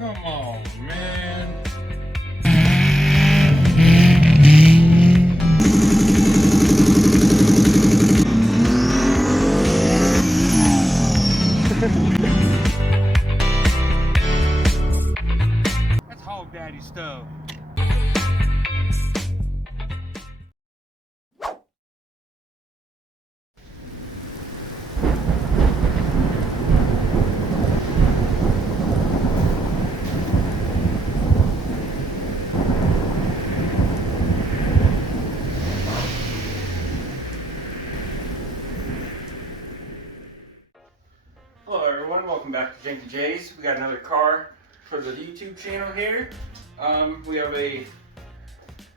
Come on, man. That's Hog Daddy stuff. Hello everyone, welcome back to Jingle J's. We got another car for the YouTube channel here. We have a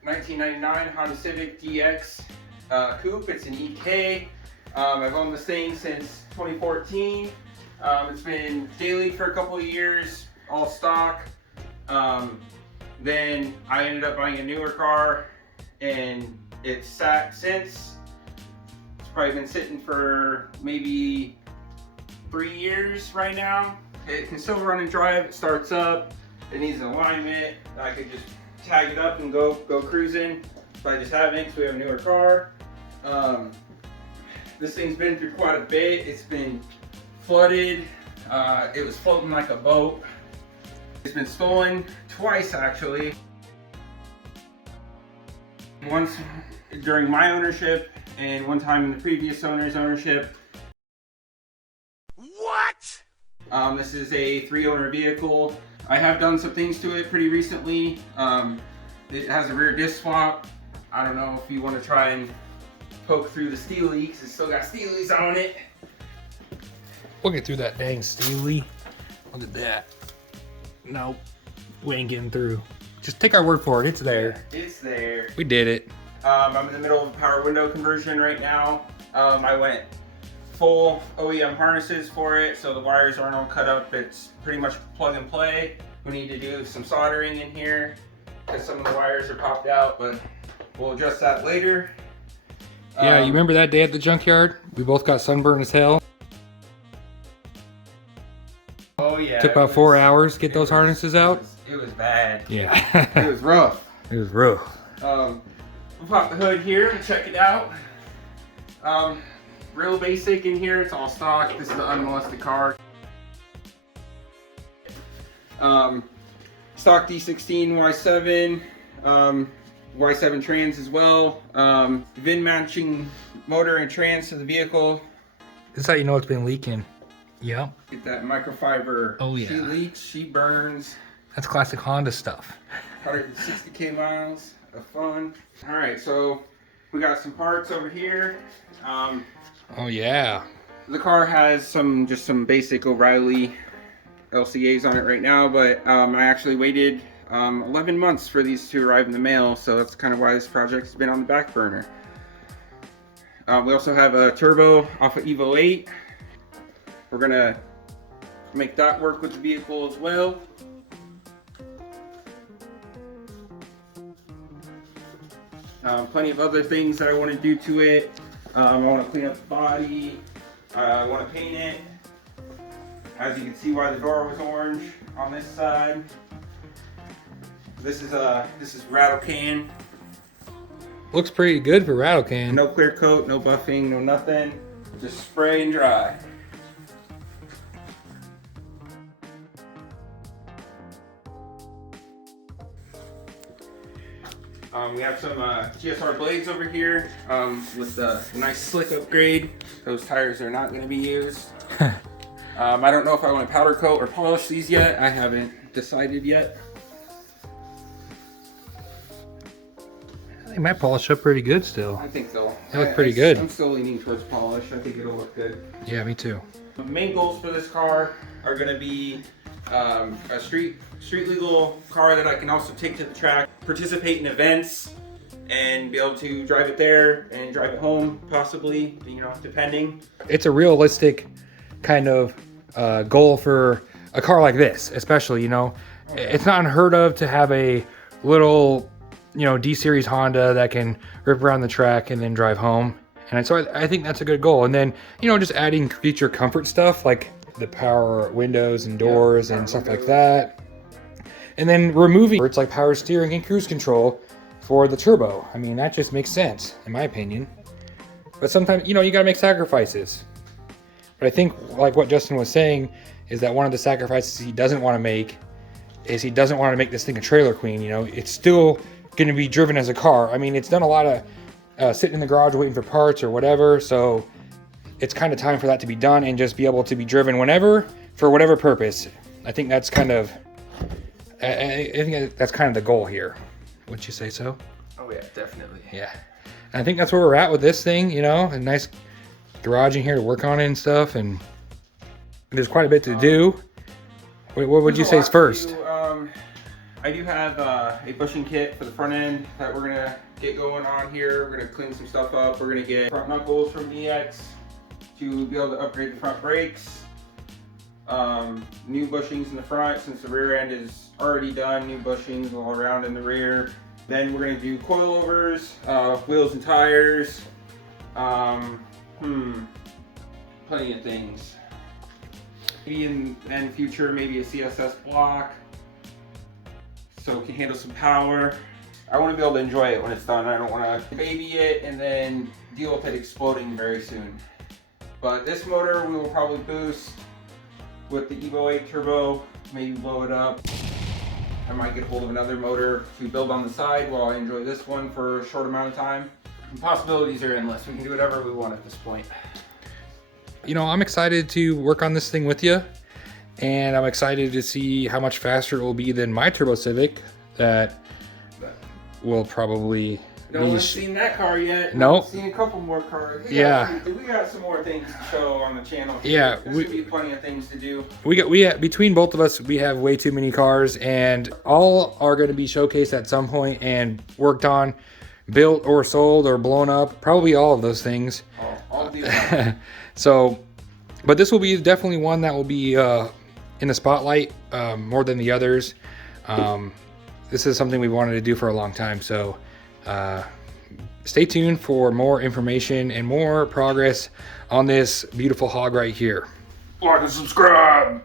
1999 Honda Civic Dx coupe. It's an EK. I've owned this thing since 2014. It's been daily for a couple of years, all stock. Then I ended up buying a newer car and it's sat since. It's probably been sitting for maybe 3 years right now. It can still run and drive. It starts up. It needs an alignment. I could just tag it up and go cruising. But I just haven't, because we have a newer car. This thing's been through quite a bit. It's been flooded. It was floating like a boat. It's been stolen twice actually. Once during my ownership and one time in the previous owner's ownership. This is a 3-owner vehicle. I have done some things to it pretty recently. It has a rear disc swap. I don't know if you want to try and poke through the steely, because it's still got steelies on it. We'll get through that dang steely. Look at that. Nope, we ain't getting through. Just take our word for it, it's there. It's there. We did it. I'm in the middle of a power window conversion right now. I went full OEM harnesses for it, so the wires aren't all cut up. It's pretty much plug and play. We need to do some soldering in here because some of the wires are popped out, but we'll address that later. Yeah, you remember that day at the junkyard? We both got sunburned as hell. Oh yeah. Took about 4 hours to get those harnesses out. It was bad. Yeah. It was rough. It was rough. We'll pop the hood here and check it out. Real basic in here, it's all stock. This is the unmolested car. Stock D16 Y7, Y7 trans as well. VIN matching motor and trans to the vehicle. This is how you know it's been leaking. Yeah. Get that microfiber. Oh yeah. She leaks, she burns. That's classic Honda stuff. 160K miles of fun. All right, so we got some parts over here. Oh yeah. The car has just some basic O'Reilly LCAs on it right now, but I actually waited 11 months for these to arrive in the mail, so that's kind of why this project's been on the back burner. We also have a turbo off of Evo 8. We're gonna make that work with the vehicle as well. Plenty of other things that I want to do to it. I want to clean up the body. I want to paint it. As you can see, why the door was orange on this side. This is rattle can. Looks pretty good for rattle can. No clear coat, no buffing, no nothing. Just spray and dry. We have some GSR blades over here with the nice slick upgrade. Those tires are not going to be used. I don't know if I want to powder coat or polish these yet. I haven't decided yet. They might polish up pretty good still. I think so. They look pretty good. I'm still leaning towards polish. I think it'll look good. Yeah, me too. The main goals for this car are going to be a street legal car that I can also take to the track, participate in events, and be able to drive it there and drive it home, possibly, you know, depending. It's a realistic kind of goal for a car like this, especially, you know. It's not unheard of to have a little, you know, D-series Honda that can rip around the track and then drive home. And so I think that's a good goal. And then, you know, just adding feature comfort stuff like the power windows and doors and stuff like that. and then removing it's like power steering and cruise control for the turbo. I mean, that just makes sense in my opinion. But sometimes, you know, you gotta make sacrifices. But I think, like what Justin was saying, is that one of the sacrifices he doesn't want to make is he doesn't want to make this thing a trailer queen. You know, it's still going to be driven as a car. I mean, it's done a lot of sitting in the garage waiting for parts or whatever. So it's kind of time for that to be done and just be able to be driven whenever for whatever purpose. I think that's kind of, I think that's kind of the goal here. Wouldn't you say so? Oh yeah, definitely. Yeah. And I think that's where we're at with this thing. You know, a nice garage in here to work on it and stuff, and there's quite a bit to do. What would you say is first? I do have a bushing kit for the front end that we're gonna get going on here. We're gonna clean some stuff up. We're gonna get front knuckles from DX to be able to upgrade the front brakes. New bushings in the front since the rear end is already done. New bushings all around in the rear. Then we're gonna do coilovers, wheels and tires. Plenty of things. Maybe in the future, maybe a CSS block, so it can handle some power. I want to be able to enjoy it when it's done. I don't want to baby it and then deal with it exploding very soon. But this motor we will probably boost with the Evo 8 turbo, maybe blow it up. I might get a hold of another motor to build on the side while I enjoy this one for a short amount of time. The possibilities are endless. We can do whatever we want at this point. You know, I'm excited to work on this thing with you, and I'm excited to see how much faster it will be than my Turbo Civic that will probably No one's seen that car yet. No. We've seen a couple more cars. We got some more things to show on the channel here. Yeah, There's gonna be plenty of things to do. We between both of us, we have way too many cars, and all are going to be showcased at some point and worked on, built or sold or blown up. Probably all of those things. All of the above. So, but this will be definitely one that will be in the spotlight more than the others. This is something we wanted to do for a long time. So stay tuned for more information and more progress on this beautiful hog right here. Like and subscribe.